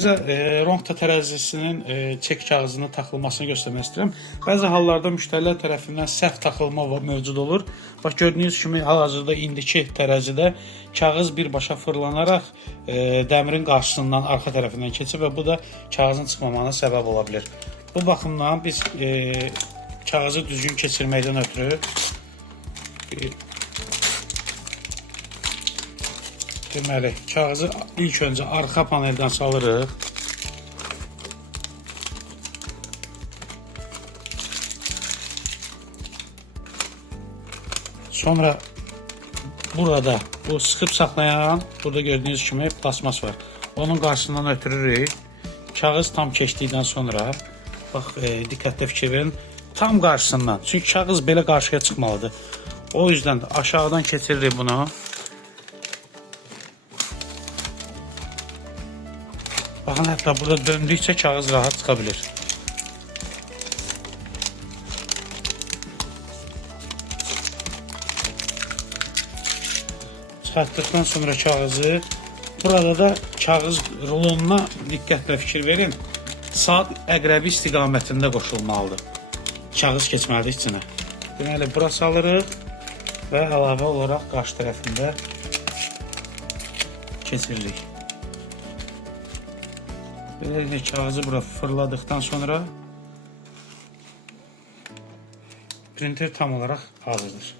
Sizə Ronkta tərəzisinin çek kağızının taxılmasını göstərmək istəyirəm. Bəzi hallarda müştərilər tərəfindən səhv taxılma mövcud olur. Bax, gördüyünüz kimi hal-hazırda indiki tərəzidə kağız birbaşa fırlanaraq dəmirin qarşısından, arxa tərəfindən keçir və bu da kağızın çıxmamağına səbəb ola bilər. Bu baxımdan biz kağızı düzgün keçirməkdən ötürü deməli, kağızı ilk öncə arxa paneldən salırıq. Sonra burada bu sıxıb saxlayan, burada gördüyünüz kimi plasmas var. Onun qarşısından ötürürük. Kağız tam keçdikdən sonra, bax, diqqətlə fikir verin, tam qarşısından. Çünki kağız belə qarşıya çıxmalıdır. O yüzden aşağıdan keçiririk bunu. Baxın, hətta burada döndükcə kağız rahat çıxa bilir. Çıxartdıqdan sonra kağızı, burada da kağız rulonuna diqqətlə fikir verin. Saat əqrəbi istiqamətində qoşulmalıdır. Kağız keçməlidir içinə. Deməli, bura salırıq və əlavə olaraq qarşı tərəfində keçiririk. Beləliklə kağızı bura fırladıqdan sonra printer tam olaraq hazırdır.